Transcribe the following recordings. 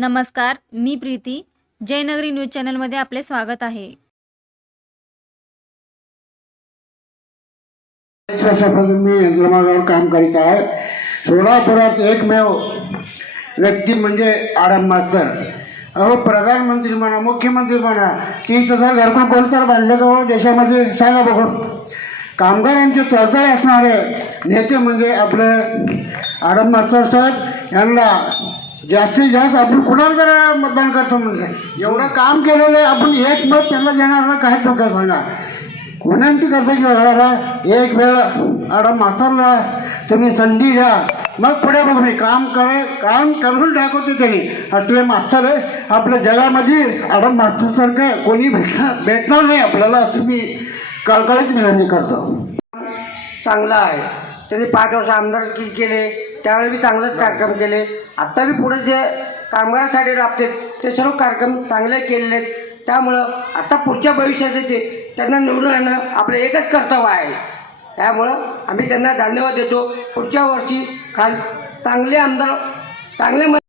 नमस्कार मी प्रीती. जयनगरी न्यूज चॅनलमध्ये आपले स्वागत आहे. वर्षापासून मी यंत्रमागावर काम करीत आहे. सोलापुरात एकमेव व्यक्ती म्हणजे आडम मास्तर. अहो प्रधानमंत्री म्हणा मुख्यमंत्री म्हणा ती हजार घरकुल कोणतर बांधले का हो? देशामध्ये सांगा बघू कामगारांचे चळचळ असणारे नेते म्हणजे आपले आडम मास्तर साहेब यांना जास्तीत जास्त आपण कुणाला जरा मतदान करतो म्हणजे? एवढं काम केलेलं आहे आपण एक मत त्यांना देणार ना काय चुका सांगा विनंती करतो की घराला एक वेळ आडा मास्तरला तुम्ही संधी द्या. मग पुढे बघ मी काम करे काम करून दाखवते त्यांनी. असले मास्तर आहे आपल्या जगामध्ये आडम मास्तरसारखं कोणी भेटणार भेटणार नाही आपल्याला असं मी कळकळीत विनंती करतो. चांगला आहे. त्यांनी पाच वर्ष आमदार केले. त्यावेळी मी चांगलेच कार्यक्रम केले. आत्ता मी पुढे जे कामगारासाठी राबते ते सर्व कार्यक्रम चांगले केलेले आहेत. त्यामुळं आत्ता पुढच्या भविष्याचे ते त्यांना निवडून आणणं आपलं एकच कर्तव्य आहे. त्यामुळं आम्ही त्यांना धन्यवाद देतो. पुढच्या वर्षी खाल चांगले आमदार चांगले पाच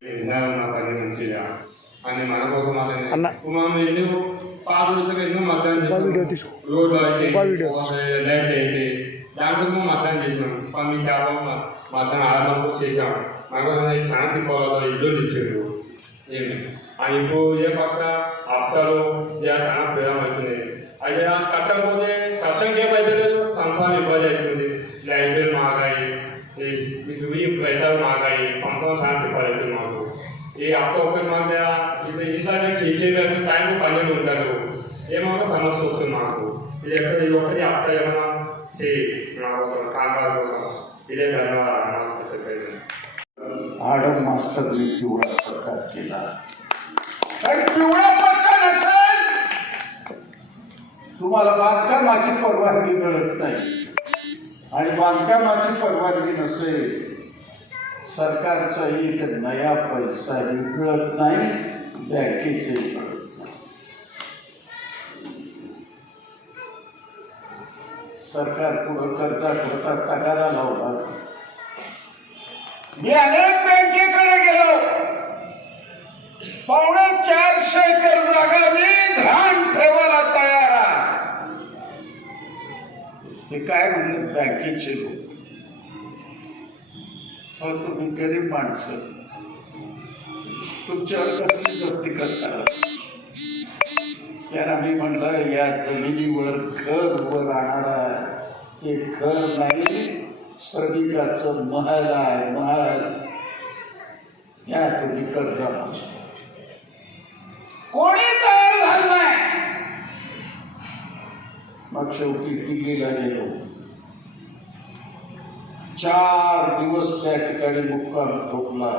वर्ष लाइट దాంట్లో మద్దం చేశాను మీ కాలం మద్దం ఆరంభం చేశాం. మన కోసం శాంతి పోరాటం ఇల్లు ఇచ్చారు ఇప్పుడు ఏ పక్క? అత్తలు చాలా ప్రేమ అవుతుంది. అయితే ఆ కట్టం పోతే కట్టంకి ఏమైతే సంసారం ఇబ్బంది అవుతుంది. లైబ్రరీ మాగాయి. ఇవి మాగాయి. సంసారం శాంతి ఇబ్బంది అవుతుంది మాకు. ఈ అప్త ఒకటి మాకు ఇది ఇంత టీచర్ టైం పని ఉంటారు ఏమన్నా సమస్య వస్తుంది మాకు. ఇది ఎక్కడ? ఇది ఒకటి అత్త ఏమన్నా आडम मास्तरने पिवळा पट्टा केला पिवळा पट्टा नसेल तुम्हाला बांधकामाची परवानगी मिळत नाही आणि बांधकामाची परवानगी नसेल सरकारचाही एक नया पैसा मिळत नाही बँकेचे सरकार पुढं करता करता तगादा लावला मी अनेक बँकेकडे गेलो. पावणे चारशे एकर जागा मी घाण ठेवायला तयार आहे. ते काय म्हणले? बँकेचे लोक. हो, तुम्ही गरीब माणसं. तुमच्यावर कसली जप्ती करता? त्यांना मी म्हणलं या जमिनीवर घर उभं राहणारा हे घर नाही श्रमिकाचं महल आहे महल. या तुम्ही कर्ज कोणी तयार झालं नाही. मग शेवटी दिल्लीला गेलो. चार दिवस त्या ठिकाणी मुक्काम ठोकला.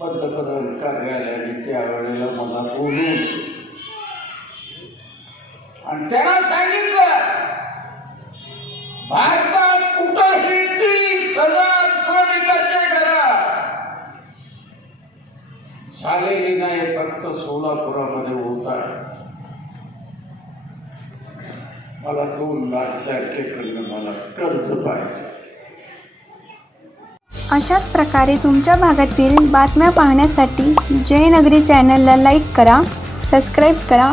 पंतप्रधान कार्यालयाने त्यावेळेला मला बोलून आणि त्यांना सांगितलं भारतात कुठंही तीस हजार श्रमिकाच्या घरात झालेली नाही फक्त सोलापुरामध्ये होत आहे. मला दोन लाख बँकेकडनं मला कर्ज पाहिजे. अशाच प्रकारे तुमच्या भागातील बातम्या पाहण्यासाठी जयनगरी चॅनलला लाईक करा सबस्क्राईब करा.